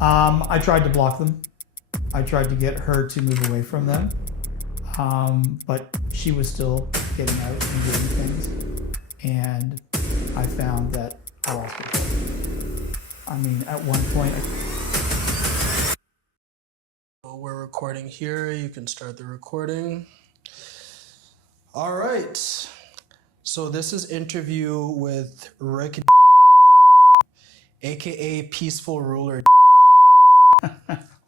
I tried to block them. I tried to get her to move away from them. But she was still getting out and doing things. And I found that I lost control. I mean, at one point, We're recording here. You can start the recording. All right. So this is interview with Rick, aka Peaceful Ruler.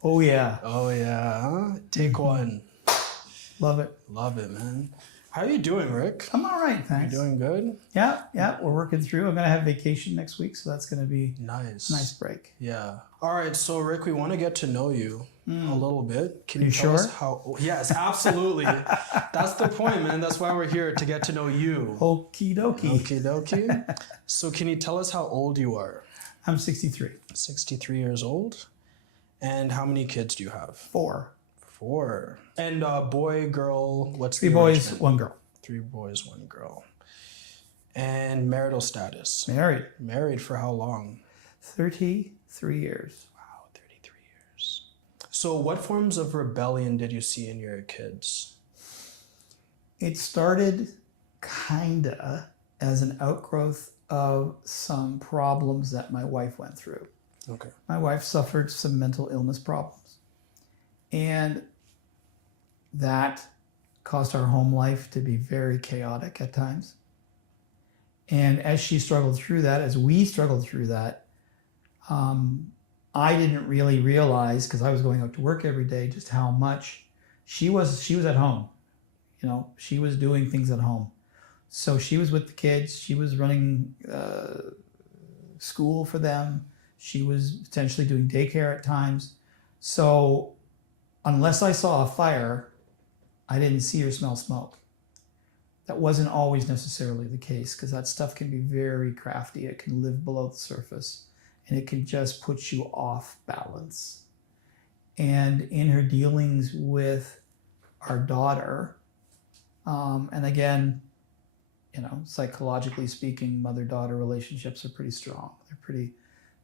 oh yeah, Oh yeah, huh? Take one. love it. Love it, man. How are you doing, Rick? I'm all right, You thanks. doing good? Yeah, we're working through. I'm gonna have vacation next week, so that's gonna be Nice. a nice break. Yeah. All right. So Rick, we want to get to know you a little bit. Can you You tell us sure? how? Yes, absolutely. That's the point, man. That's why we're here, to get to know you. Okie dokie. Okie dokie. So can you tell us how old you are? I'm 63. 63 years old. And how many kids do you have? 4. 4. And boy, girl, what's 3 the boys, arrangement? 1 girl. 3 boys, 1 girl. And marital status? Married. Married for how long? 33 years. Wow, 33 years. So what forms of rebellion did you see in your kids? It started kinda as an outgrowth of some problems that my wife went through. Okay. My wife suffered some mental illness problems, and that caused our home life to be very chaotic at times. And as she struggled through that, as we struggled through that, I didn't really realize, because I was going out to work every day, just how much she was at home. You know, she was doing things at home. So she was with the kids. She was running school for them. She was potentially doing daycare at times. So unless I saw a fire, I didn't see or smell smoke. That wasn't always necessarily the case, because that stuff can be very crafty. It can live below the surface, and it can just put you off balance. And in her dealings with our daughter, and again, you know, psychologically speaking, mother-daughter relationships are pretty strong. They're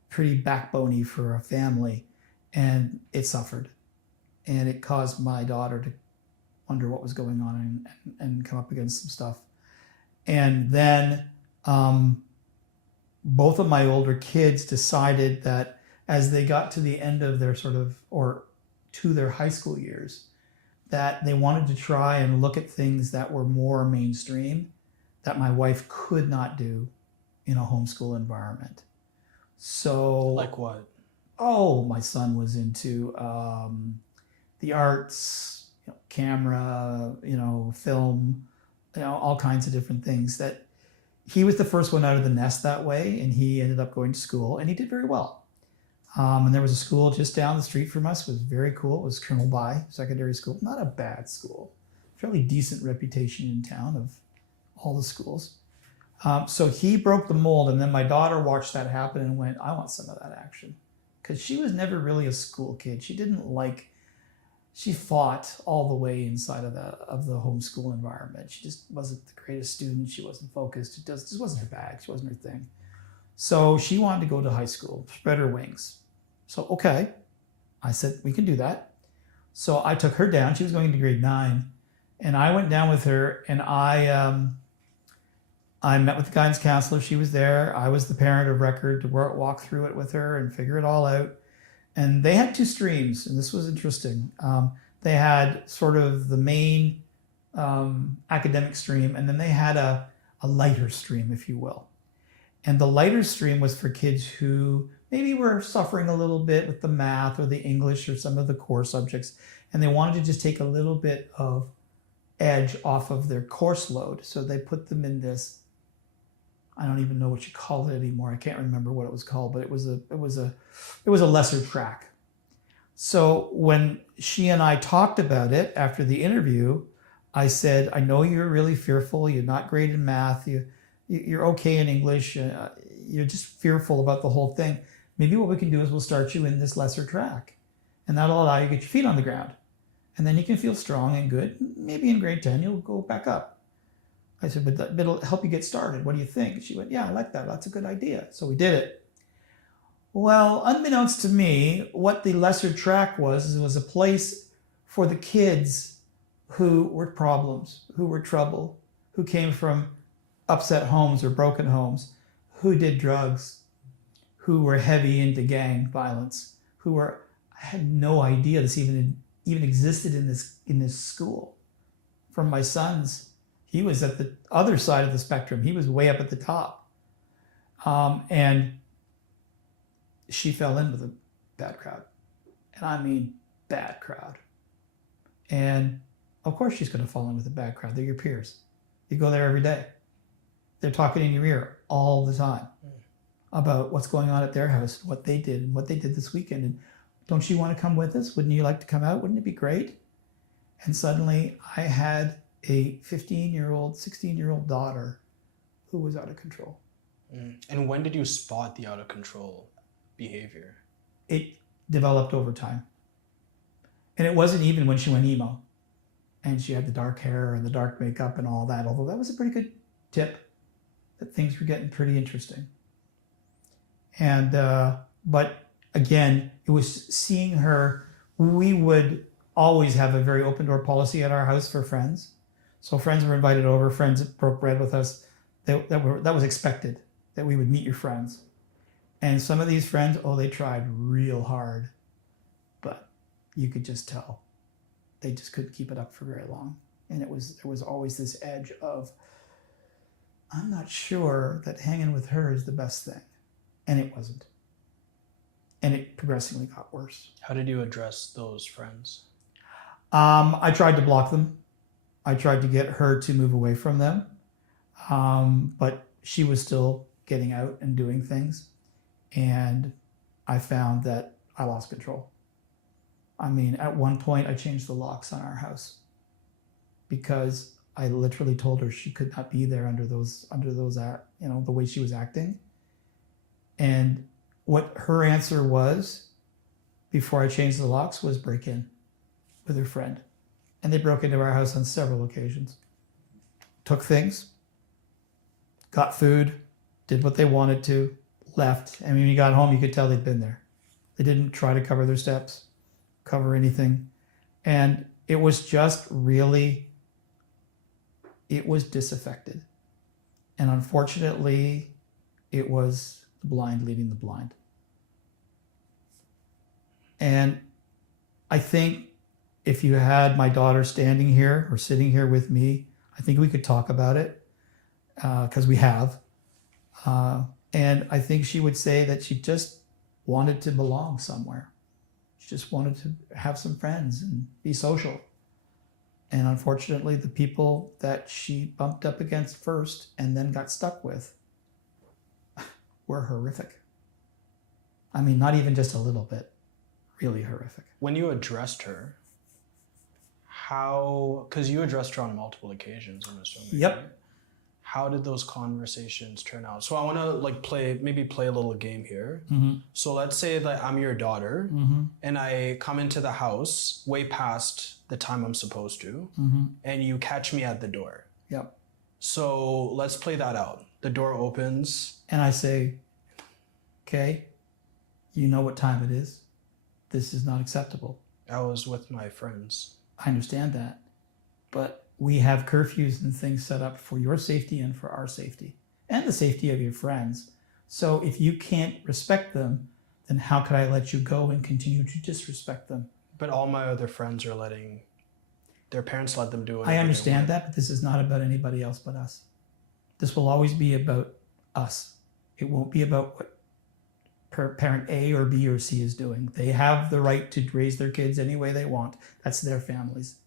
pretty backboney for a family, and it suffered. And it caused my daughter to wonder what was going on and come up against some stuff. And then both of my older kids decided that as they got to the end of their or to their high school years, that they wanted to try and look at things that were more mainstream that my wife could not do in a homeschool environment. So, Like what? oh, my son was into the arts, you know, camera, you know, film, you know, all kinds of different things. That he was the first one out of the nest that way, and he ended up going to school, and he did very well. And there was a school just down the street from us. It was very cool. It was Colonel By Secondary School. Not a bad school. Fairly decent reputation in town of all the schools. So he broke the mold, and then my daughter watched that happen and went, I want some of that action. Because she was never really a school kid. She fought all the way inside of the homeschool environment. She just wasn't the greatest student. She wasn't focused. It just wasn't her bag. She wasn't her thing. So she wanted to go to high school, spread her wings. So, okay, I said, we can do that. So I took her down. She was going to grade 9. And I went down with her, and I met with the guidance counselor. She was there. I was the parent of record to walk through it with her and figure it all out. And they had 2 streams, and this was interesting. They had sort of the main academic stream, and then they had a lighter stream, if you will. And the lighter stream was for kids who maybe were suffering a little bit with the math or the English or some of the core subjects, and they wanted to just take a little bit of edge off of their course load. So they put them in this, I don't even know what you call it anymore. I can't remember what it was called, but it was a lesser track. So when she and I talked about it after the interview, I said, I know you're really fearful. You're not great in math. You're okay in English. You're just fearful about the whole thing. Maybe what we can do is we'll start you in this lesser track, and that'll allow you to get your feet on the ground. And then you can feel strong and good. Maybe in grade 10, you'll go back up. I said, but it'll help you get started. What do you think? She went, yeah, I like that. That's a good idea. So we did it. Well, unbeknownst to me, what the lesser track was, is it was a place for the kids who were problems, who were trouble, who came from upset homes or broken homes, who did drugs, who were heavy into gang violence, who were, I had no idea this even existed in this school. From my son's, he was at the other side of the spectrum. He was way up at the top. And she fell in with a bad crowd. And I mean bad crowd. And of course she's going to fall in with a bad crowd. They're your peers. You go there every day. They're talking in your ear all the time about what's going on at their house, what they did, and what they did this weekend. And don't you want to come with us? Wouldn't you like to come out? Wouldn't it be great? And suddenly I had a 15-year-old, 16-year-old daughter who was out of control. And when did you spot the out of control behavior? It developed over time. And it wasn't even when she went emo and she had the dark hair and the dark makeup and all that, although that was a pretty good tip that things were getting pretty interesting. And, but again, it was seeing her. We would always have a very open door policy at our house for friends. So friends were invited over, friends that broke bread with us. That was expected, that we would meet your friends. And some of these friends, they tried real hard, but you could just tell they just couldn't keep it up for very long. And there was always this edge of, I'm not sure that hanging with her is the best thing. And it wasn't. And it progressively got worse. How did you address those friends? I tried to block them. I tried to get her to move away from them. But she was still getting out and doing things. And I found that I lost control. I mean, at one point I changed the locks on our house because I literally told her she could not be there under those, the way she was acting. And what her answer was, before I changed the locks, was break in with her friend. And they broke into our house on several occasions. Took things, got food, did what they wanted to, left. And when you got home, you could tell they'd been there. They didn't try to cover their steps, cover anything. And it was just really, it was disaffected. And unfortunately, it was the blind leading the blind. And I think if you had my daughter standing here or sitting here with me, I think we could talk about it, because we have. And I think she would say that she just wanted to belong somewhere. She just wanted to have some friends and be social. And unfortunately, the people that she bumped up against first and then got stuck with were horrific. I mean, not even just a little bit, really horrific. When you addressed her, because you addressed her on multiple occasions, I'm assuming. Yep. Right? How did those conversations turn out? So I want to play a little game here. Mm-hmm. So let's say that I'm your daughter, mm-hmm. and I come into the house way past the time I'm supposed to, mm-hmm. and you catch me at the door. Yep. So let's play that out. The door opens. And I say, okay, you know what time it is. This is not acceptable. I was with my friends. I understand that. But we have curfews and things set up for your safety and for our safety and the safety of your friends. So if you can't respect them, then how could I let you go and continue to disrespect them? But all my other friends are letting their parents let them do it. I understand that, but this is not about anybody else but us. This will always be about us. It won't be about what parent A or B or C is doing. They have the right to raise their kids any way they want. That's their families.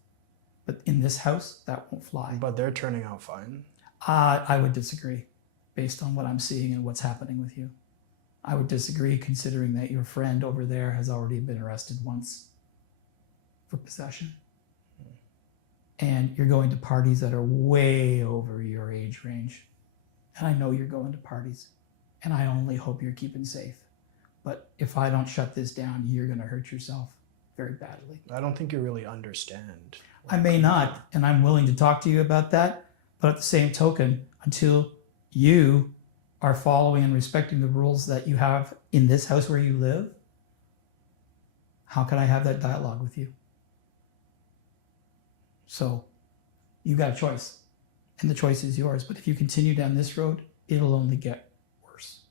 But in this house, that won't fly. But they're turning out fine. I would disagree based on what I'm seeing and what's happening with you. I would disagree considering that your friend over there has already been arrested once for possession. And you're going to parties that are way over your age range. And I know you're going to parties. And I only hope you're keeping safe. But if I don't shut this down, you're going to hurt yourself very badly. I don't think you really understand. I may not, and I'm willing to talk to you about that. But at the same token, until you are following and respecting the rules that you have in this house where you live, how can I have that dialogue with you? So you got a choice, and the choice is yours. But if you continue down this road, it'll only get worse,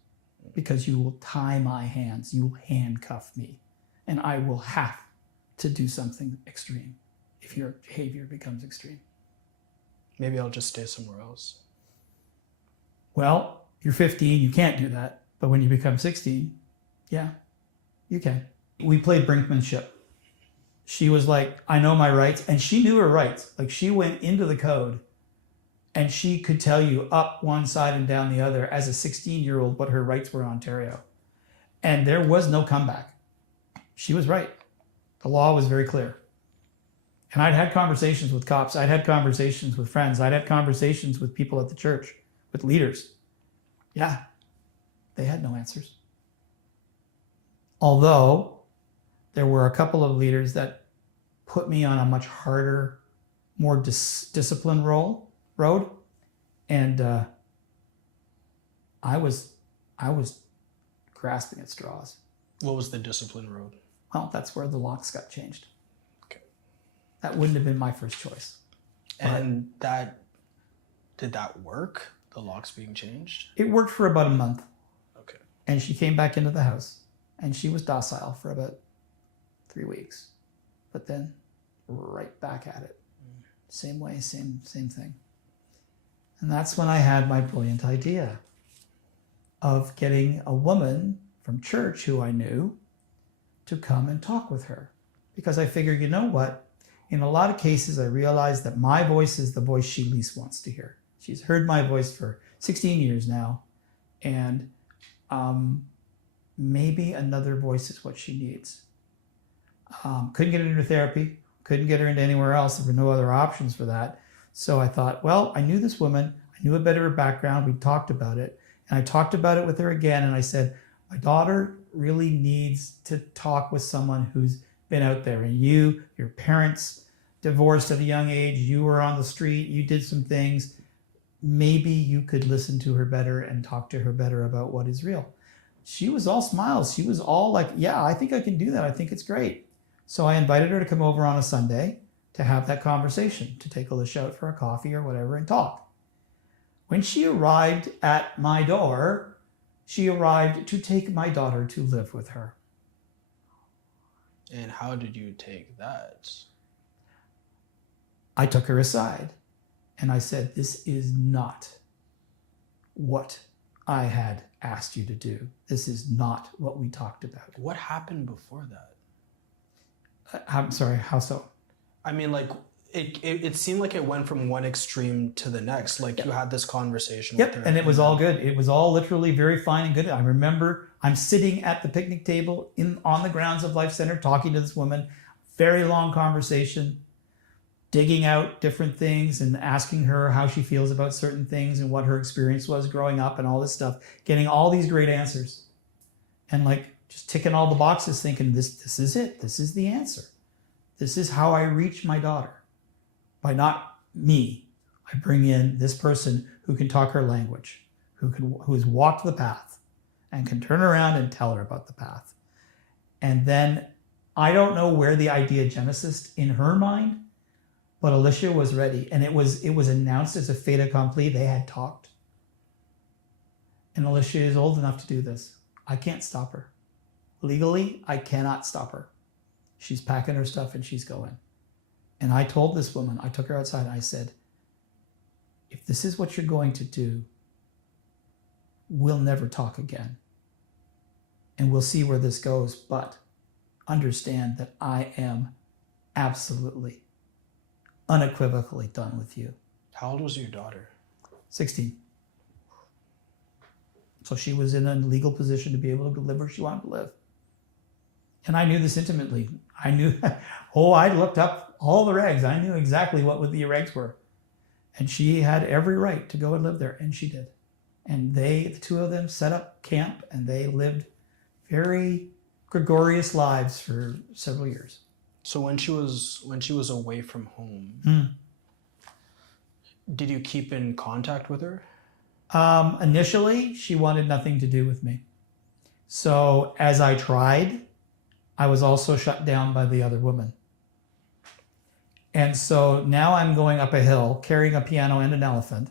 because you will tie my hands, you will handcuff me, and I will have to do something extreme if your behavior becomes extreme. Maybe I'll just stay somewhere else. Well, you're 15, you can't do that. But when you become 16, yeah, you can. We played brinkmanship. She was like, I know my rights. And she knew her rights. Like, she went into the code and she could tell you up one side and down the other as a 16-year-old what her rights were in Ontario. And there was no comeback. She was right. The law was very clear. And I'd had conversations with cops. I'd had conversations with friends. I'd had conversations with people at the church, with leaders. Yeah, they had no answers. Although there were a couple of leaders that put me on a much harder, more disciplined road. And I was grasping at straws. What was the discipline road? Well, that's where the locks got changed. Okay. That wouldn't have been my first choice. And did that work? The locks being changed? It worked for about a month. Okay. And she came back into the house, and she was docile for about 3 weeks, but then right back at it. Same way, same thing. And that's when I had my brilliant idea of getting a woman from church who I knew to come and talk with her. Because I figured, you know what? In a lot of cases, I realized that my voice is the voice she least wants to hear. She's heard my voice for 16 years now, and maybe another voice is what she needs. Couldn't get her into therapy, couldn't get her into anywhere else. There were no other options for that. So I thought, well, I knew this woman, I knew a bit of her background, we talked about it, and I talked about it with her again, and I said, my daughter really needs to talk with someone who's been out there, and your parents divorced at a young age, you were on the street, you did some things, maybe you could listen to her better and talk to her better about what is real. She was all smiles. She was all like, yeah, I think I can do that. I think it's great. So I invited her to come over on a Sunday to have that conversation, to take Alicia out for a coffee or whatever and talk. When she arrived at my door, she arrived to take my daughter to live with her. And how did you take that? I took her aside and I said, this is not what I had asked you to do. This is not what we talked about. What happened before that? I'm sorry, how so? I mean, like, it seemed like it went from one extreme to the next. Like, you had this conversation with her. And it was all good. It was all literally very fine and good. I remember I'm sitting at the picnic table on the grounds of Life Center talking to this woman, very long conversation, digging out different things and asking her how she feels about certain things and what her experience was growing up and all this stuff, getting all these great answers. And like just ticking all the boxes thinking, this is it. This is the answer. This is how I reach my daughter. By not me, I bring in this person who can talk her language, who has walked the path and can turn around and tell her about the path. And then I don't know where the idea genesis in her mind, but Alicia was ready, and it was announced as a fait accompli. They had talked. And Alicia is old enough to do this. I can't stop her. Legally, I cannot stop her. She's packing her stuff and she's going. And I told this woman, I took her outside and I said, if this is what you're going to do, we'll never talk again. And we'll see where this goes, but understand that I am absolutely, unequivocally done with you. How old was your daughter? 16. So she was in a legal position to be able to live where she wanted to live. And I knew this intimately. I knew, I looked up all the regs. I knew exactly what the regs were. And she had every right to go and live there, and she did. And the two of them set up camp, and they lived very gregarious lives for several years. So when she was away from home, did you keep in contact with her? Initially, she wanted nothing to do with me. So as I tried, I was also shut down by the other woman. And so now I'm going up a hill, carrying a piano and an elephant,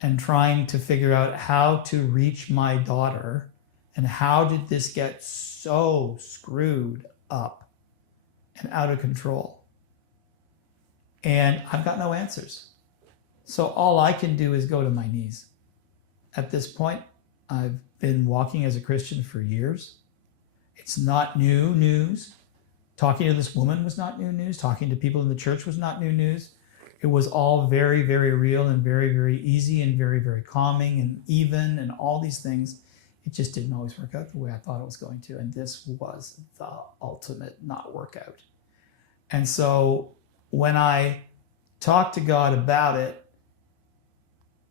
and trying to figure out how to reach my daughter, and how did this get so screwed up and out of control. And I've got no answers. So all I can do is go to my knees. At this point, I've been walking as a Christian for years. It's not new news. Talking to this woman was not new news. Talking to people in the church was not new news. It was all very, very real and very, very easy and very, very calming and even and all these things. It just didn't always work out the way I thought it was going to. And this was the ultimate not workout. And so when I talked to God about it,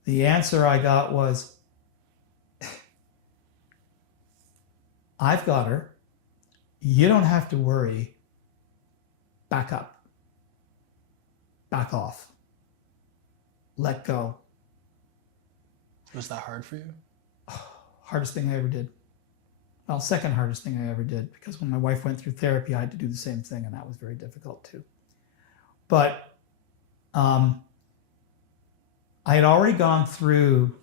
the answer I got was, I've got her. You don't have to worry. Back up. Back off. Let go. Was that hard for you? Hardest thing I ever did. Well, second hardest thing I ever did, because when my wife went through therapy, I had to do the same thing, and that was very difficult too. But I had already gone through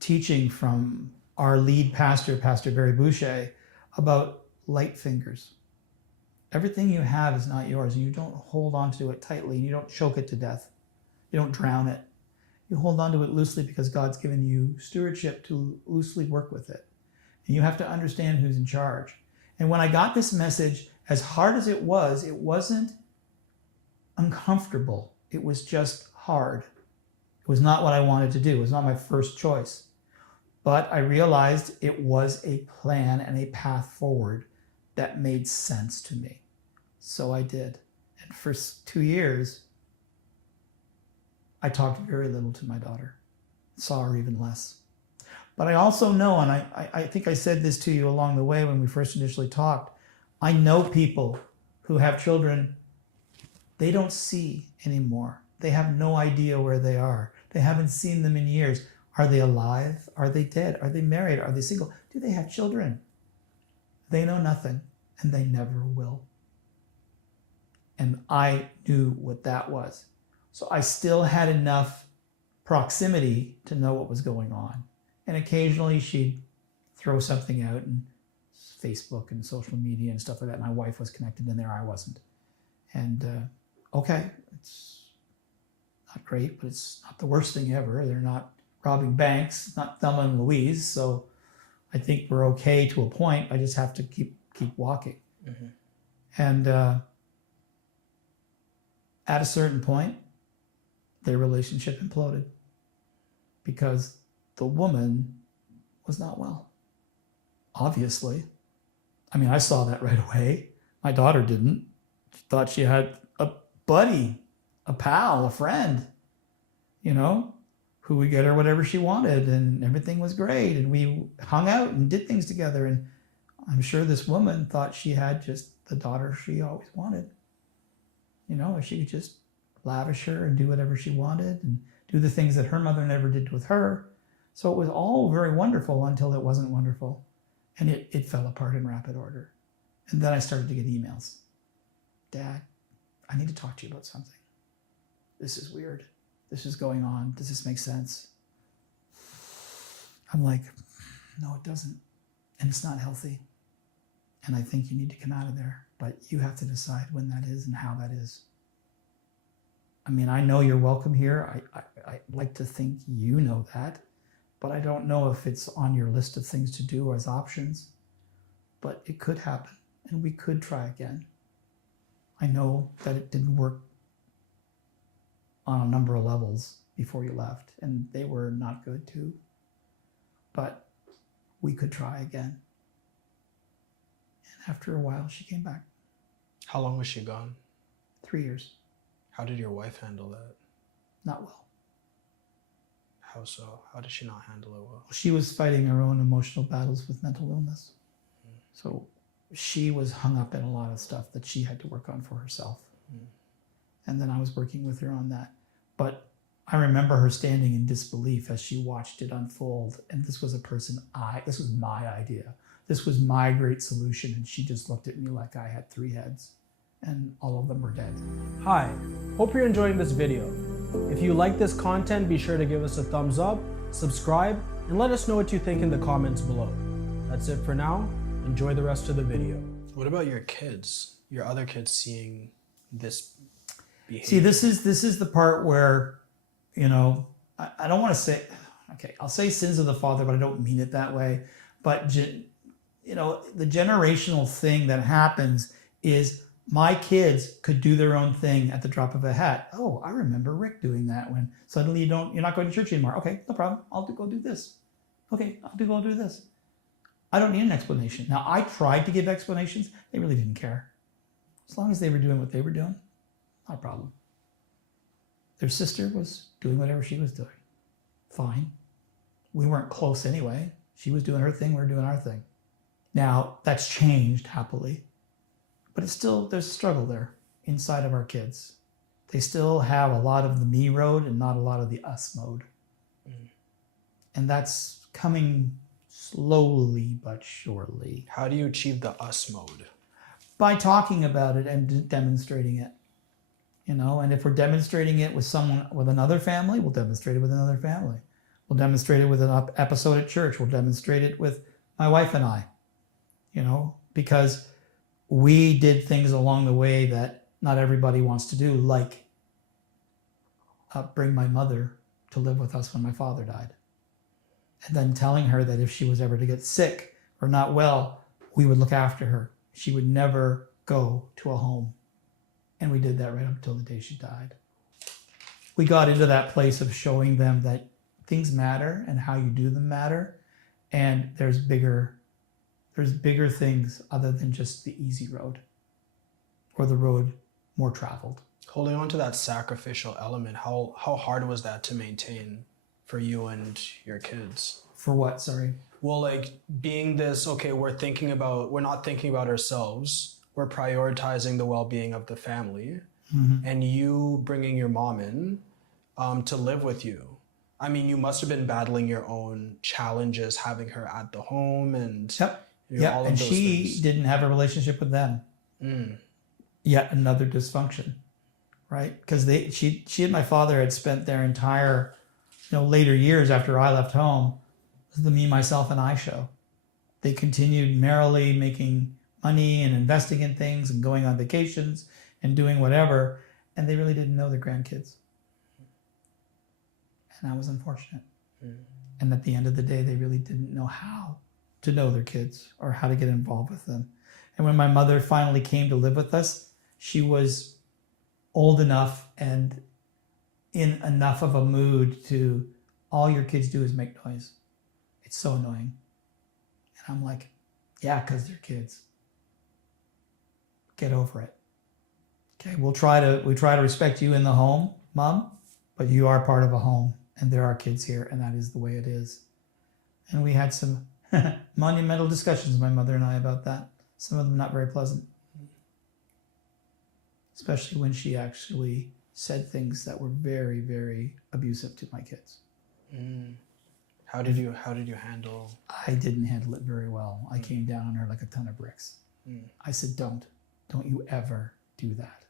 teaching from our lead pastor, Pastor Barry Boucher, about light fingers. Everything you have is not yours, and you don't hold on to it tightly, and you don't choke it to death. You don't drown it. You hold on to it loosely because God's given you stewardship to loosely work with it. And you have to understand who's in charge. And when I got this message, as hard as it wasn't uncomfortable. It was just hard. It was not what I wanted to do. It was not my first choice. But I realized it was a plan and a path forward that made sense to me. So I did. And for 2 years, I talked very little to my daughter. Saw her even less. But I also know, and I think I said this to you along the way when we first initially talked, I know people who have children they don't see anymore. They have no idea where they are. They haven't seen them in years. Are they alive? Are they dead? Are they married? Are they single? Do they have children? They know nothing, and they never will. And I knew what that was. So I still had enough proximity to know what was going on. And occasionally she'd throw something out in Facebook and social media and stuff like that. My wife was connected in there, I wasn't. And okay, it's not great, but it's not the worst thing ever. They're not robbing banks, not Thelma and Louise. So I think we're okay to a point. I just have to keep walking. Mm-hmm. And at a certain point, their relationship imploded because the woman was not well. Obviously. I mean, I saw that right away. My daughter didn't. She thought she had a buddy, a pal, a friend, who would get her whatever she wanted, and everything was great. And we hung out and did things together. And I'm sure this woman thought she had just the daughter she always wanted. She could just lavish her and do whatever she wanted and do the things that her mother never did with her. So it was all very wonderful until it wasn't wonderful. And it fell apart in rapid order. And then I started to get emails. Dad, I need to talk to you about something. This is weird. This is going on. Does this make sense? I'm like, no, it doesn't. And it's not healthy. And I think you need to come out of there. But you have to decide when that is and how that is. I mean, I know you're welcome here. I like to think you know that. But I don't know if it's on your list of things to do as options. But it could happen. And we could try again. I know that it didn't work on a number of levels before you left. And they were not good too. But we could try again. And after a while, she came back. How long was she gone? 3 years. How did your wife handle that? Not well. How so? How did she not handle it well? She was fighting her own emotional battles with mental illness. So she was hung up in a lot of stuff that she had to work on for herself. And then I was working with her on that. But I remember her standing in disbelief as she watched it unfold. And this was a person this was my idea. this was my great solution. And she just looked at me like I had 3 heads and all of them were dead. Hi, hope you're enjoying this video. If you like this content, be sure to give us a thumbs up, subscribe, and let us know what you think in the comments below. That's it for now. Enjoy the rest of the video. What about your kids, your other kids seeing this behavior? See, this is the part where, you know, I don't want to say, okay, I'll say sins of the father, but I don't mean it that way. But, you know, the generational thing that happens is my kids could do their own thing at the drop of a hat. Oh, I remember Rick doing that when suddenly you're not going to church anymore. Okay, no problem. I'll go do this. Okay, I'll go do this. I don't need an explanation. Now, I tried to give explanations. They really didn't care. As long as they were doing what they were doing, not a problem. Their sister was doing whatever she was doing. Fine. We weren't close anyway. She was doing her thing. We were doing our thing. Now, that's changed happily. But it's still, there's a struggle there inside of our kids. They still have a lot of the me road and not a lot of the us mode. And that's coming slowly but surely. How do you achieve the us mode? By talking about it and demonstrating it. You know, and if we're demonstrating it with someone, with another family, we'll demonstrate it with another family. We'll demonstrate it with an episode at church. We'll demonstrate it with my wife and I, you know, because we did things along the way that not everybody wants to do, like bring my mother to live with us when my father died. And then telling her that if she was ever to get sick or not well, we would look after her. She would never go to a home. And we did that right up until the day she died. We got into that place of showing them that things matter and how you do them matter. And there's bigger things other than just the easy road or the road more traveled. Holding on to that sacrificial element, how hard was that to maintain for you and your kids? For what, sorry? Well, like being this, okay, we're not thinking about ourselves. We're prioritizing the well-being of the family. Mm-hmm. And you bringing your mom in to live with you. I mean, you must have been battling your own challenges having her at the home and yep. You know, all of and those she things. Didn't have a relationship with them. Yet another dysfunction, right? Because she and my father had spent their entire, you know, later years after I left home, it was the me, myself, and I show. They continued merrily making money and investing in things and going on vacations and doing whatever, and they really didn't know their grandkids. And that was unfortunate. And at the end of the day, they really didn't know how to know their kids or how to get involved with them. And when my mother finally came to live with us, she was old enough and in enough of a mood to, all your kids do is make noise. It's so annoying. And I'm like, yeah, because they're kids. Get over it. Okay, we try to respect you in the home, Mom, but you are part of a home and there are kids here and that is the way it is. And we had some monumental discussions, my mother and I, about that. Some of them not very pleasant. Especially when she actually said things that were very, very abusive to my kids. How did you handle? I didn't handle it very well. I came down on her like a ton of bricks. I said, don't you ever do that.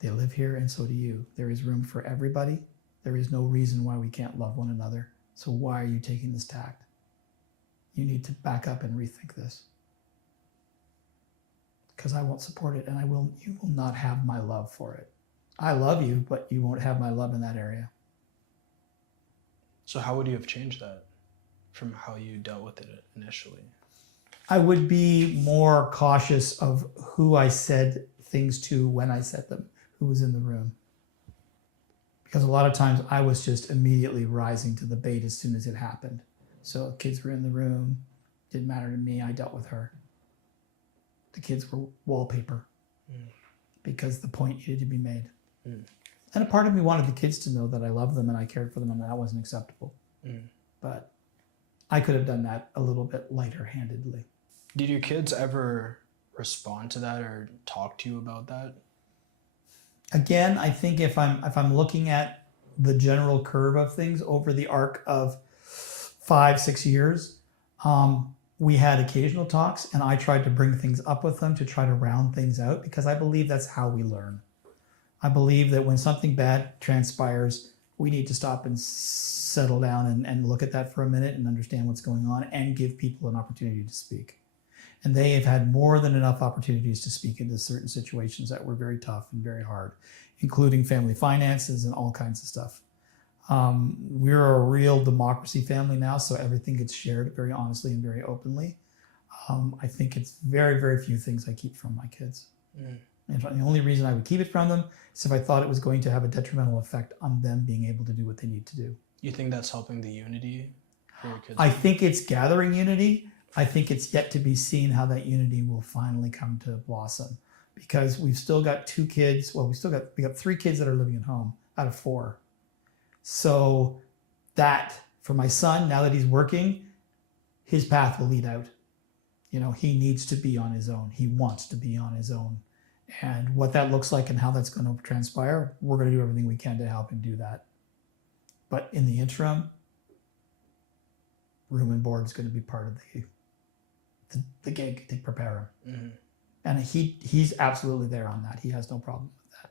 They live here and so do you. There is room for everybody. There is no reason why we can't love one another. So why are you taking this tact? You need to back up and rethink this. Because I won't support it and you will not have my love for it. I love you, but you won't have my love in that area. So how would you have changed that from how you dealt with it initially? I would be more cautious of who I said things to when I said them, who was in the room. Because a lot of times I was just immediately rising to the bait as soon as it happened. So kids were in the room, didn't matter to me, I dealt with her. The kids were wallpaper because the point needed to be made. And a part of me wanted the kids to know that I loved them and I cared for them and that wasn't acceptable. But I could have done that a little bit lighter-handedly. Did your kids ever respond to that or talk to you about that? Again, I think if I'm looking at the general curve of things over the arc of 5-6 years, We had occasional talks, and I tried to bring things up with them to try to round things out, because I believe that's how we learn. I believe that when something bad transpires, we need to stop and settle down and look at that for a minute and understand what's going on and give people an opportunity to speak. And they have had more than enough opportunities to speak into certain situations that were very tough and very hard, including family finances and all kinds of stuff. We're a real democracy family now, so everything gets shared very honestly and very openly. I think it's very, very few things I keep from my kids. And the only reason I would keep it from them is if I thought it was going to have a detrimental effect on them being able to do what they need to do. You think that's helping the unity for your kids? I think it's gathering unity. I think it's yet to be seen how that unity will finally come to blossom, because we've still got 2 kids. Well, we got 3 kids that are living at home out of 4. So that, for my son, now that he's working, his path will lead out. You know, he needs to be on his own. He wants to be on his own. And what that looks like and how that's going to transpire, we're going to do everything we can to help him do that. But in the interim, room and board is going to be part of the gig to prepare him. Mm-hmm. And he's absolutely there on that. He has no problem with that.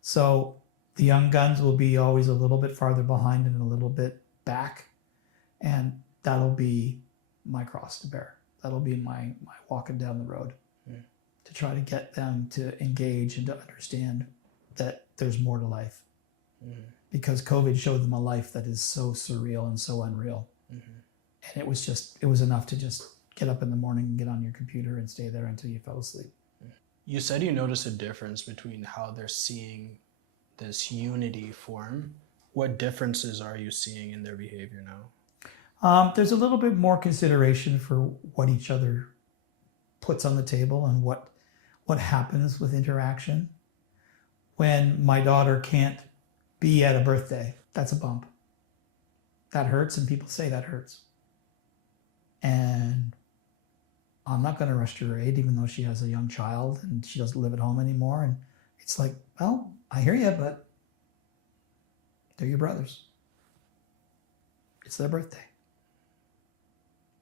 So the young guns will be always a little bit farther behind and a little bit back. And that'll be my cross to bear. That'll be my walking down the road. To try to get them to engage and to understand that there's more to life. Mm-hmm. Because COVID showed them a life that is so surreal and so unreal. Mm-hmm. And it was enough to just get up in the morning and get on your computer and stay there until you fell asleep. You said you noticed a difference between how they're seeing this unity form. What differences are you seeing in their behavior now? There's a little bit more consideration for what each other puts on the table and what happens with interaction. When my daughter can't be at a birthday, that's a bump. That hurts, and people say that hurts. And I'm not going to rush to her aid, even though she has a young child and she doesn't live at home anymore. And it's like, well, I hear you, but they're your brothers. It's their birthday.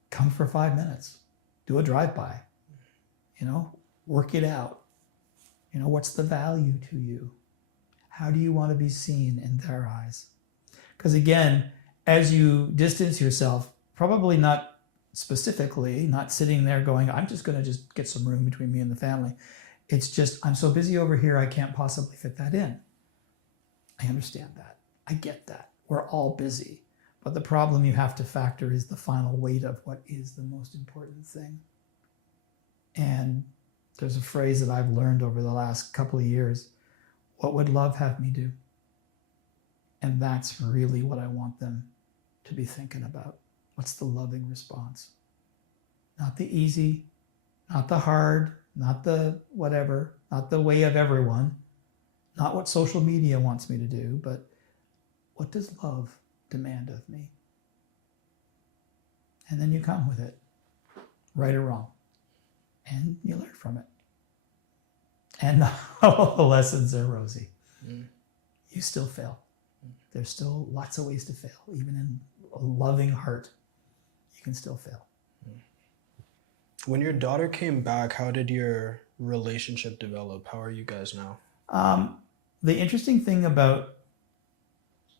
Come for 5 minutes. Do a drive-by. You know, work it out. You know, what's the value to you? How do you want to be seen in their eyes? Because again, as you distance yourself, probably not specifically, not sitting there going, I'm just going to just get some room between me and the family. It's just, I'm so busy over here, I can't possibly fit that in. I understand that. I get that. We're all busy. But the problem you have to factor is the final weight of what is the most important thing. And there's a phrase that I've learned over the last couple of years. What would love have me do? And that's really what I want them to be thinking about. What's the loving response? Not the easy, not the hard, not the whatever, not the way of everyone, not what social media wants me to do, but what does love demand of me? And then you come with it, right or wrong. And you learn from it. And not all the lessons are rosy. You still fail. There's still lots of ways to fail. Even in a loving heart, you can still fail. When your daughter came back, how did your relationship develop? How are you guys now? The interesting thing about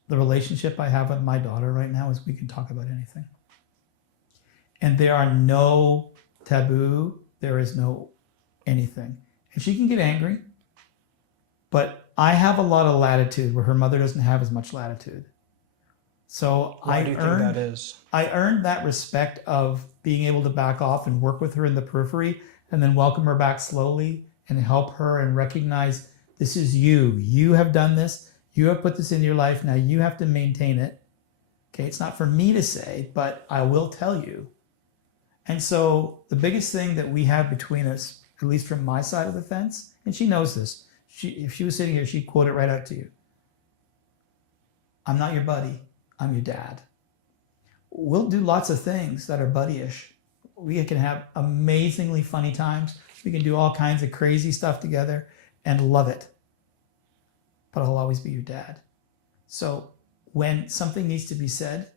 the relationship I have with my daughter right now is we can talk about anything. And there are no taboo. There is no anything. And she can get angry, but I have a lot of latitude where her mother doesn't have as much latitude. So Why do you think that is? I earned that respect of being able to back off and work with her in the periphery and then welcome her back slowly and help her and recognize this is you. You have done this. You have put this into your life. Now you have to maintain it. Okay, it's not for me to say, but I will tell you. And so the biggest thing that we have between us, at least from my side of the fence, and she knows this, if she was sitting here, she'd quote it right out to you. I'm not your buddy, I'm your dad. We'll do lots of things that are buddy-ish. We can have amazingly funny times. We can do all kinds of crazy stuff together and love it. But I'll always be your dad. So when something needs to be said,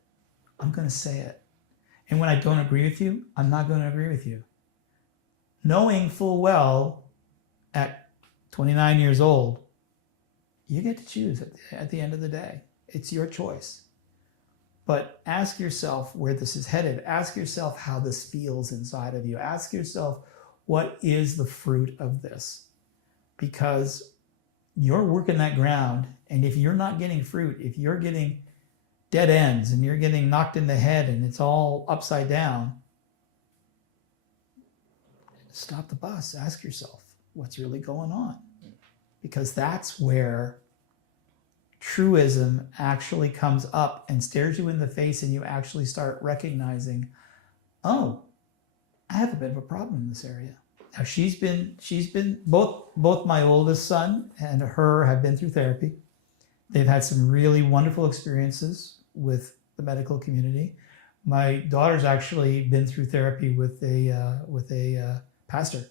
I'm going to say it. And when I don't agree with you, I'm not going to agree with you. Knowing full well at 29 years old, you get to choose at the end of the day. It's your choice. But ask yourself where this is headed. Ask yourself how this feels inside of you. Ask yourself, what is the fruit of this? Because you're working that ground, and if you're not getting fruit, if you're getting dead ends and you're getting knocked in the head and it's all upside down, stop the bus. Ask yourself, what's really going on? Because that's where truism actually comes up and stares you in the face, and you actually start recognizing, oh, I have a bit of a problem in this area. Now she's been both my oldest son and her have been through therapy. They've had some really wonderful experiences with the medical community. My daughter's actually been through therapy with a pastor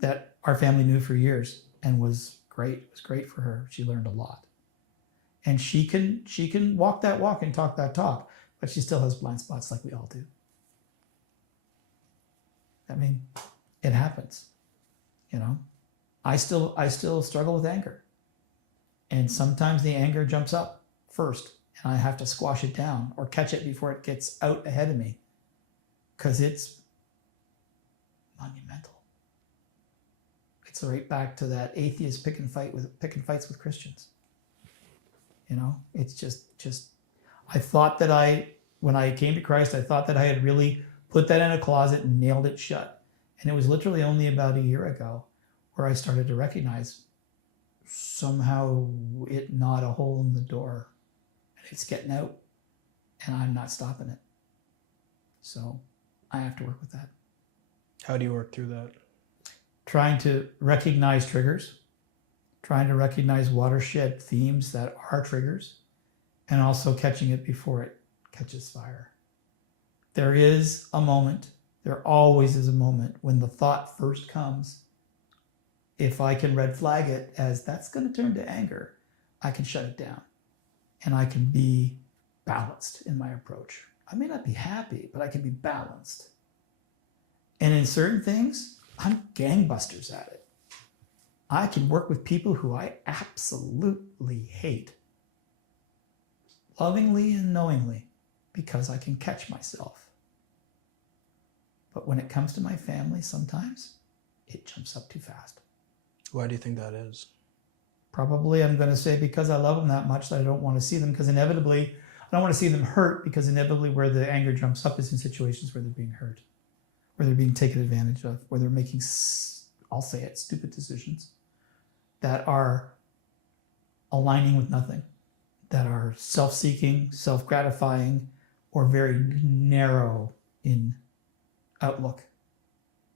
that our family knew for years, and was great. It was great for her. She learned a lot. And she can walk that walk and talk that talk, but she still has blind spots like we all do. I mean, it happens. You know, I still struggle with anger. And sometimes the anger jumps up first, and I have to squash it down or catch it before it gets out ahead of me, because it's monumental. It's right back to that atheist picking fights with Christians. You know, it's just I thought that when I came to Christ, I thought that I had really put that in a closet and nailed it shut. And it was literally only about a year ago where I started to recognize somehow it gnawed a hole in the door, and it's getting out, and I'm not stopping it. So I have to work with that. How do you work through that? Trying to recognize triggers, trying to recognize watershed themes that are triggers, and also catching it before it catches fire. There is a moment, there always is a moment when the thought first comes. If I can red flag it as that's going to turn to anger, I can shut it down, and I can be balanced in my approach. I may not be happy, but I can be balanced. And in certain things, I'm gangbusters at it. I can work with people who I absolutely hate, lovingly and knowingly, because I can catch myself. But when it comes to my family, sometimes it jumps up too fast. Why do you think that is? Probably I'm going to say because I love them that much that I don't want to see them, because inevitably I don't want to see them hurt, because inevitably where the anger jumps up is in situations where they're being hurt, where they're being taken advantage of, where they're making, I'll say it, stupid decisions that are aligning with nothing, that are self-seeking, self-gratifying, or very narrow in outlook.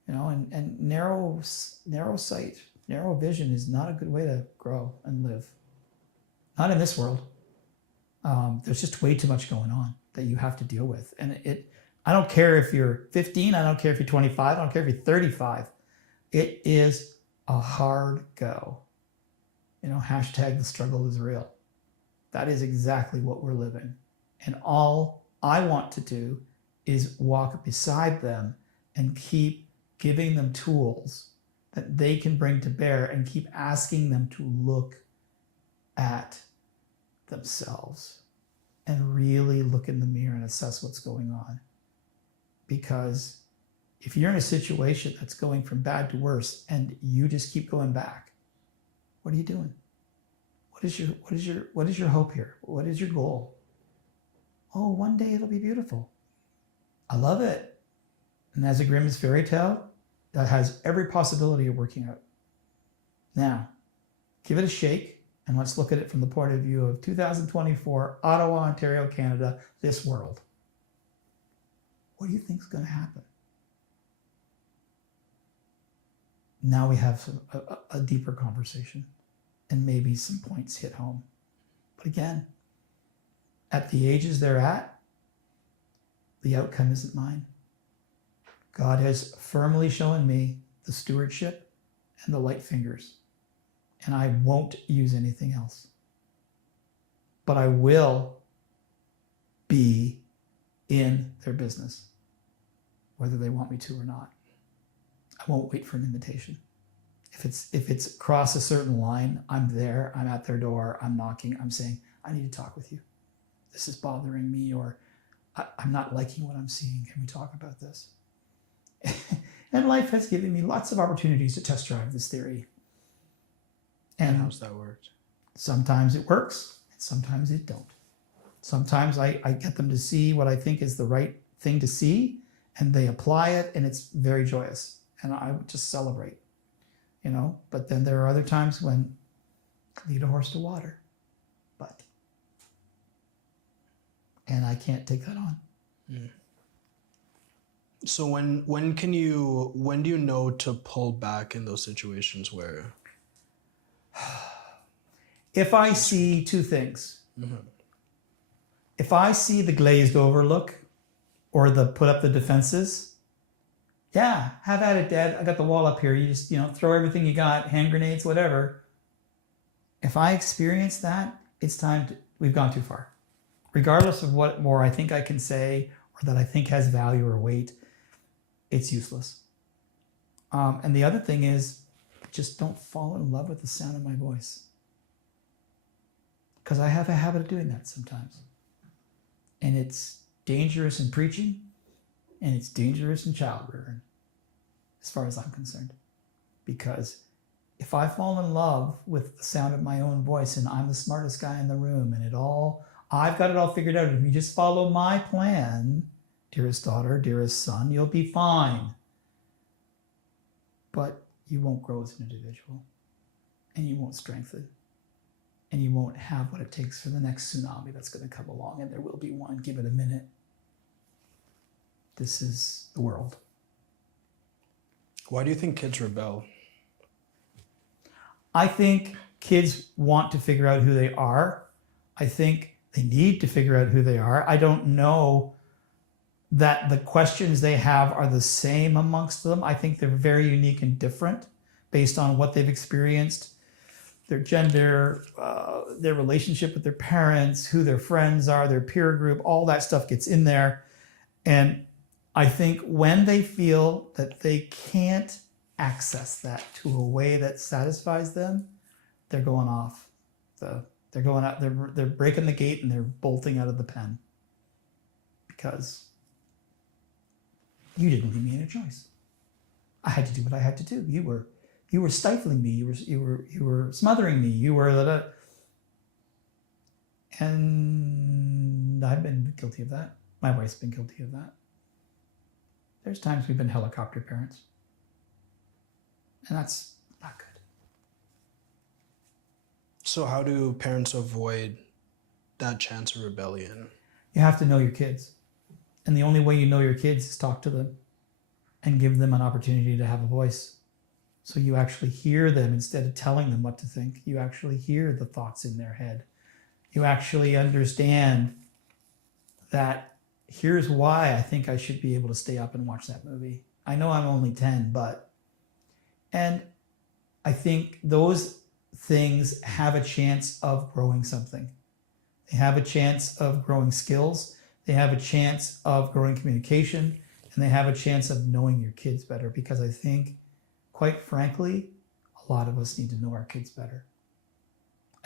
You know, and narrow sight, narrow vision is not a good way to grow and live. Not in this world. There's just way too much going on that you have to deal with. And I don't care if you're 15, I don't care if you're 25, I don't care if you're 35. It is a hard go. You know, hashtag the struggle is real. That is exactly what we're living. And all I want to do is walk beside them and keep giving them tools that they can bring to bear, and keep asking them to look at themselves and really look in the mirror and assess what's going on. Because if you're in a situation that's going from bad to worse and you just keep going back, what are you doing? What is your hope here? What is your goal? Oh, one day it'll be beautiful. I love it. And as a Grimm's fairy tale, that has every possibility of working out. Now, give it a shake, and let's look at it from the point of view of 2024, Ottawa, Ontario, Canada, this world. What do you think is going to happen? Now we have a deeper conversation, and maybe some points hit home. But again, at the ages they're at, the outcome isn't mine. God has firmly shown me the stewardship and the light fingers, and I won't use anything else. But I will be in their business, whether they want me to or not. I won't wait for an invitation. If it's across a certain line, I'm there, I'm at their door, I'm knocking, I'm saying, I need to talk with you. This is bothering me, or I'm not liking what I'm seeing. Can we talk about this? And life has given me lots of opportunities to test drive this theory. And how's that worked? Sometimes it works, and sometimes it don't. Sometimes I get them to see what I think is the right thing to see, and they apply it, and it's very joyous. And I would just celebrate, you know. But then there are other times when lead a horse to water, and I can't take that on. Mm. So when do you know to pull back in those situations where? If I see two things, Mm-hmm. if I see the glazed over look or the put up the defenses, yeah, have at it, Dad. I got the wall up here. You just, throw everything you got, hand grenades, whatever. If I experience that, it's time we've gone too far. Regardless of what more I think I can say or that I think has value or weight, it's useless. And the other thing is, just don't fall in love with the sound of my voice. Because I have a habit of doing that sometimes. And it's dangerous in preaching, and it's dangerous in child rearing, as far as I'm concerned. Because if I fall in love with the sound of my own voice and I'm the smartest guy in the room and I've got it all figured out. If you just follow my plan, dearest daughter, dearest son, you'll be fine. But you won't grow as an individual, and you won't strengthen, and you won't have what it takes for the next tsunami that's going to come along, and there will be one. Give it a minute. This is the world. Why do you think kids rebel? I think kids want to figure out who they are. I think they need to figure out who they are. I don't know that the questions they have are the same amongst them. I think they're very unique and different based on what they've experienced, their gender, their relationship with their parents, who their friends are, their peer group, all that stuff gets in there. And I think when they feel that they can't access that to a way that satisfies them, they're going off. They're going out. They're breaking the gate and they're bolting out of the pen because you didn't leave me any choice. I had to do what I had to do. You were stifling me. You were smothering me. And I've been guilty of that. My wife's been guilty of that. There's times we've been helicopter parents. And that's not good. So how do parents avoid that chance of rebellion? You have to know your kids. And the only way you know your kids is talk to them and give them an opportunity to have a voice. So you actually hear them instead of telling them what to think. You actually hear the thoughts in their head. You actually understand that here's why I think I should be able to stay up and watch that movie. I know I'm only 10, and I think those things have a chance of growing something. They have a chance of growing skills. They have a chance of growing communication, and they have a chance of knowing your kids better, because I think, quite frankly, a lot of us need to know our kids better.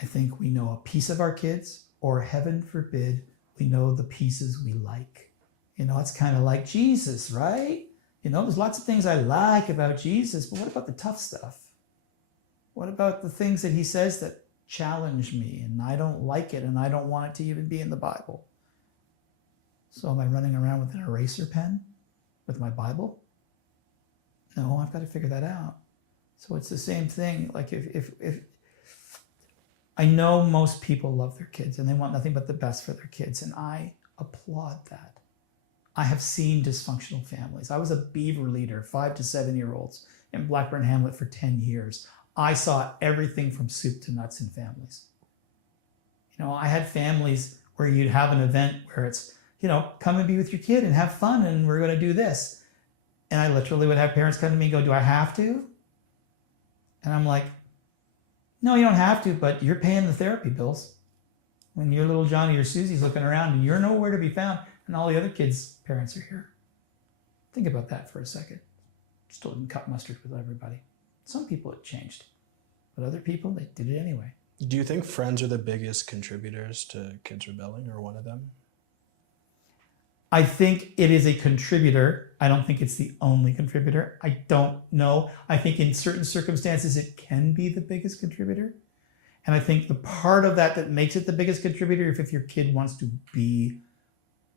I think we know a piece of our kids, or heaven forbid, we know the pieces we like. It's kind of like Jesus, right? There's lots of things I like about Jesus, but what about the tough stuff? What about the things that he says that challenge me and I don't like it and I don't want it to even be in the Bible? So am I running around with an eraser pen with my Bible? No, I've got to figure that out. So it's the same thing. Like if I know most people love their kids and they want nothing but the best for their kids, and I applaud that. I have seen dysfunctional families. I was a beaver leader, 5 to 7 year olds in Blackburn Hamlet for 10 years. I saw everything from soup to nuts in families. I had families where you'd have an event where it's, come and be with your kid and have fun and we're going to do this. And I literally would have parents come to me and go, do I have to? And I'm like, no, you don't have to, but you're paying the therapy bills. When your little Johnny or Susie's looking around and you're nowhere to be found. and all the other kids' parents are here. Think about that for a second. Still didn't cut mustard with everybody. Some people it changed, but other people, they did it anyway. Do you think friends are the biggest contributors to kids rebelling, or one of them? I think it is a contributor. I don't think it's the only contributor. I don't know. I think in certain circumstances it can be the biggest contributor. And I think the part of that makes it the biggest contributor if your kid wants to be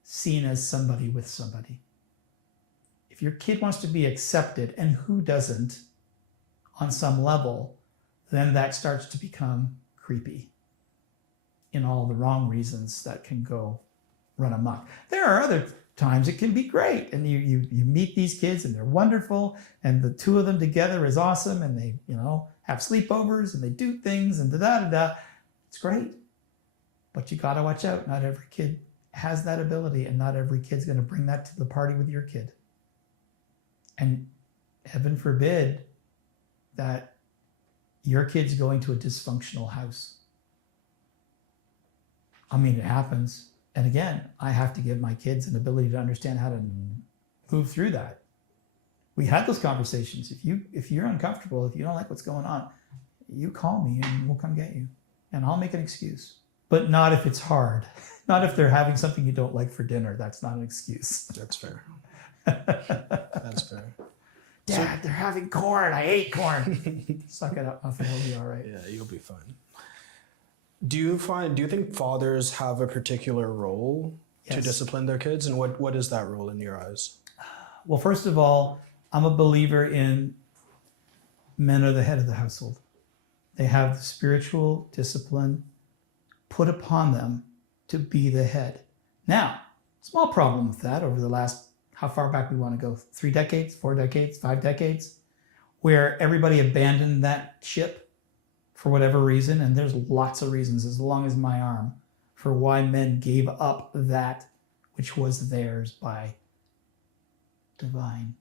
seen as somebody with somebody. If your kid wants to be accepted, and who doesn't on some level, then that starts to become creepy in all the wrong reasons that can go run amok. There are other times it can be great, and you meet these kids and they're wonderful, and the two of them together is awesome, and they have sleepovers and they do things and da-da-da-da. It's great. But you got to watch out. Not every kid has that ability, and not every kid's going to bring that to the party with your kid. And heaven forbid that your kid's going to a dysfunctional house. I mean, it happens. And again, I have to give my kids an ability to understand how to move through that. We had those conversations. If you're uncomfortable, if you don't like what's going on, you call me and we'll come get you. And I'll make an excuse. But not if it's hard. Not if they're having something you don't like for dinner. That's not an excuse. That's fair. That's fair. Dad, they're having corn. I hate corn. Suck it up, Muffin. It'll be all right. Yeah, you'll be fine. Do you think fathers have a particular role to discipline their kids? And what is that role in your eyes? Well, first of all, I'm a believer in men are the head of the household. They have the spiritual discipline put upon them to be the head. Now, small problem with that over the last, how far back we want to go, 3 decades, 4 decades, 5 decades, where everybody abandoned that ship for whatever reason, and there's lots of reasons, as long as my arm, for why men gave up that which was theirs by divine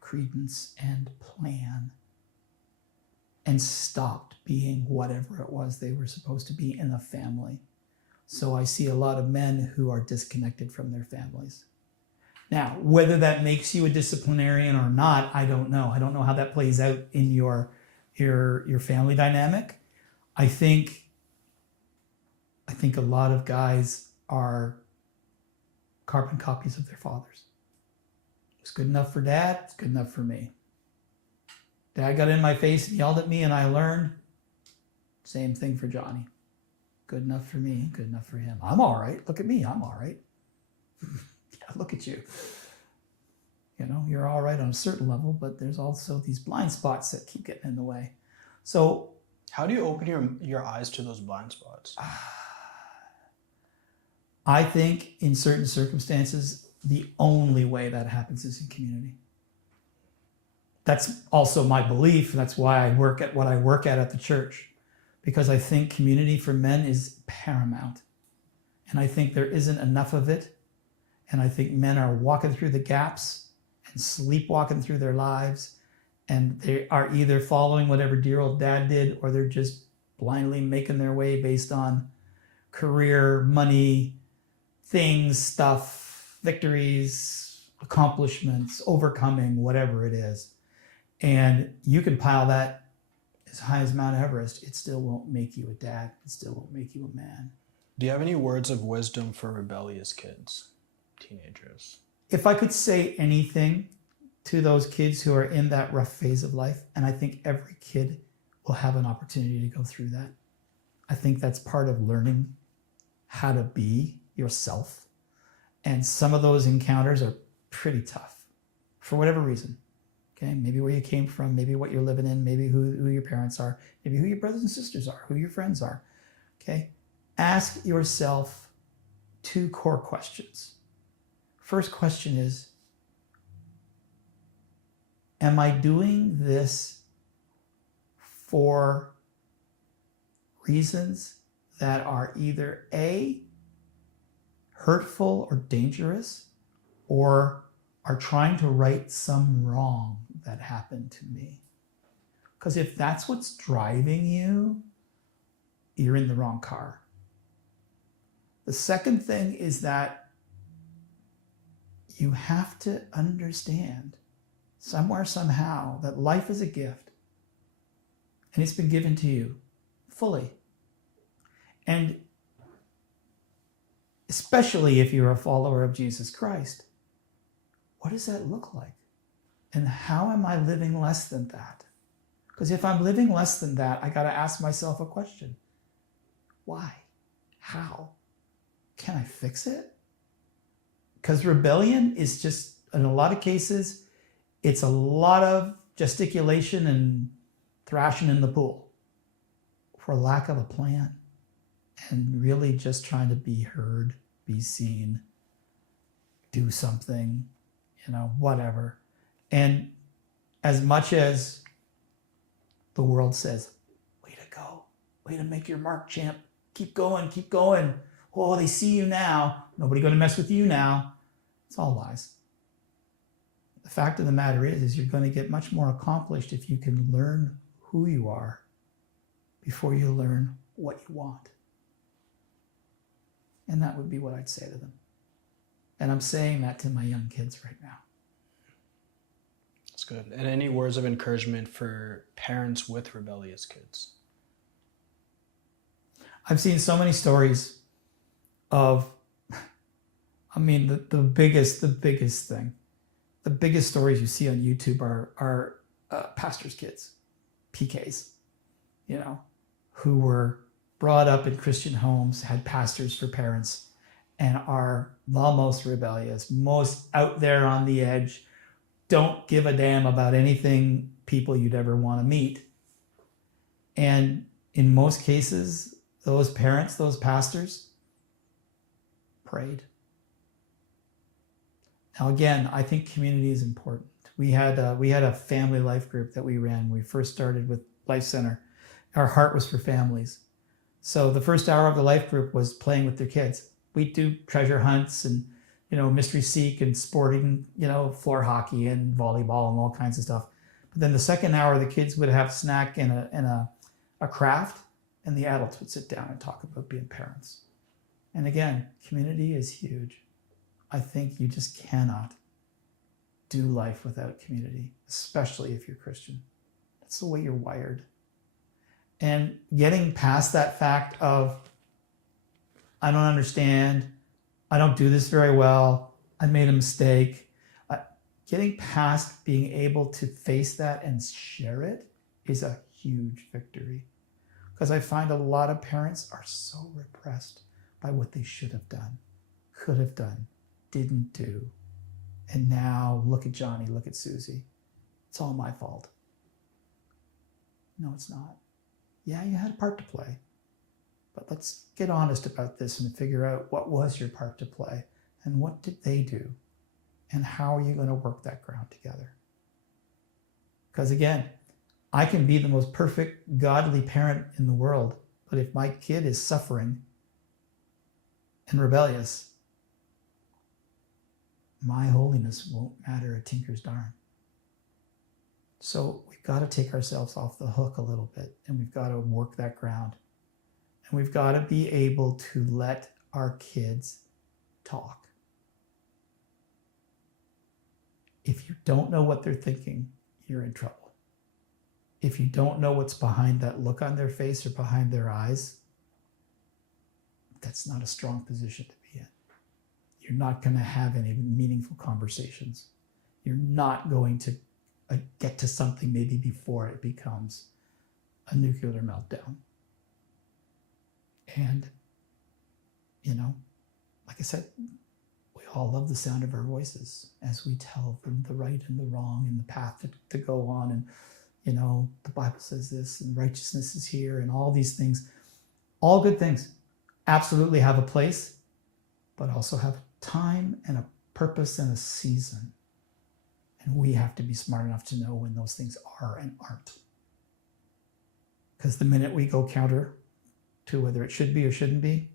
credence and plan, and stopped being whatever it was they were supposed to be in a family. So I see a lot of men who are disconnected from their families. Now, whether that makes you a disciplinarian or not, I don't know. I don't know how that plays out in your family dynamic. I think a lot of guys are carbon copies of their fathers. It's good enough for dad, it's good enough for me. Dad got in my face and yelled at me and I learned. Same thing for Johnny. Good enough for me, good enough for him. I'm all right. Look at me, I'm all right. Yeah, look at you. You're all right on a certain level, but there's also these blind spots that keep getting in the way. So how do you open your eyes to those blind spots? I think in certain circumstances, the only way that happens is in community. That's also my belief. That's why I work at what I work at the church, because I think community for men is paramount. And I think there isn't enough of it. And I think men are walking through the gaps and sleepwalking through their lives. And they are either following whatever dear old dad did, or they're just blindly making their way based on career, money, things, stuff, victories, accomplishments, overcoming, whatever it is. And you can pile that as high as Mount Everest. It still won't make you a dad. It still won't make you a man. Do you have any words of wisdom for rebellious kids, teenagers? If I could say anything to those kids who are in that rough phase of life, and I think every kid will have an opportunity to go through that. I think that's part of learning how to be yourself. And some of those encounters are pretty tough for whatever reason. Okay, maybe where you came from, maybe what you're living in, maybe who your parents are, maybe who your brothers and sisters are, who your friends are. Okay, ask yourself 2 core questions. First question is, am I doing this for reasons that are either A, hurtful or dangerous, or are trying to right some wrong that happened to me? Because if that's what's driving you, you're in the wrong car. The second thing is that you have to understand somewhere, somehow, that life is a gift and it's been given to you fully. And especially if you're a follower of Jesus Christ, what does that look like? And how am I living less than that? Because if I'm living less than that, I got to ask myself a question. Why? How? Can I fix it? Because rebellion is just, in a lot of cases, it's a lot of gesticulation and thrashing in the pool for lack of a plan and really just trying to be heard, be seen, do something, whatever. And as much as the world says, way to go, way to make your mark, champ, keep going, keep going. Oh, they see you now. Nobody going to mess with you now. It's all lies. The fact of the matter is you're going to get much more accomplished if you can learn who you are before you learn what you want. And that would be what I'd say to them. And I'm saying that to my young kids right now. That's good. And any words of encouragement for parents with rebellious kids? I've seen so many stories of, the biggest thing, the biggest stories you see on YouTube are pastors' kids, PKs, who were brought up in Christian homes, had pastors for parents, and are the most rebellious, most out there on the edge, don't give a damn about anything people you'd ever want to meet. And in most cases, those parents, those pastors, prayed. Now again, I think community is important. We had a family life group that we ran when we first started with Life Center. Our heart was for families. So the first hour of the life group was playing with their kids. We do treasure hunts and mystery seek and sporting, floor hockey and volleyball and all kinds of stuff. But then the second hour, the kids would have snack and a craft, and the adults would sit down and talk about being parents. And again, community is huge. I think you just cannot do life without community, especially if you're Christian. That's the way you're wired. And getting past that fact of, I don't understand, I don't do this very well, I made a mistake. Getting past being able to face that and share it is a huge victory. Because I find a lot of parents are so repressed by what they should have done, could have done, didn't do. And now look at Johnny, look at Susie. It's all my fault. No, it's not. Yeah, you had a part to play. But let's get honest about this and figure out what was your part to play and what did they do and how are you going to work that ground together? Because again, I can be the most perfect, godly parent in the world, but if my kid is suffering and rebellious, my holiness won't matter a tinker's darn. So we've got to take ourselves off the hook a little bit, and we've got to work that ground. And we've got to be able to let our kids talk. If you don't know what they're thinking, you're in trouble. If you don't know what's behind that look on their face or behind their eyes, that's not a strong position to be in. You're not going to have any meaningful conversations. You're not going to get to something maybe before it becomes a nuclear meltdown. And, like I said, we all love the sound of our voices as we tell them the right and the wrong and the path to go on. And, the Bible says this and righteousness is here and all these things, all good things, absolutely have a place, but also have time and a purpose and a season. And we have to be smart enough to know when those things are and aren't. Because the minute we go counter to whether it should be or shouldn't be,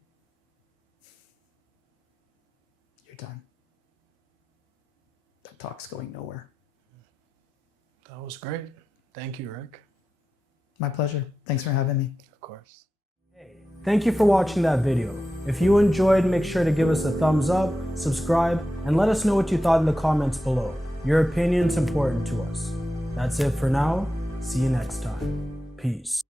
you're done. That talk's going nowhere. That was great. Thank you, Rick. My pleasure. Thanks for having me. Of course. Thank you for watching that video. If you enjoyed, make sure to give us a thumbs up, subscribe, and let us know what you thought in the comments below. Your opinion's important to us. That's it for now. See you next time. Peace.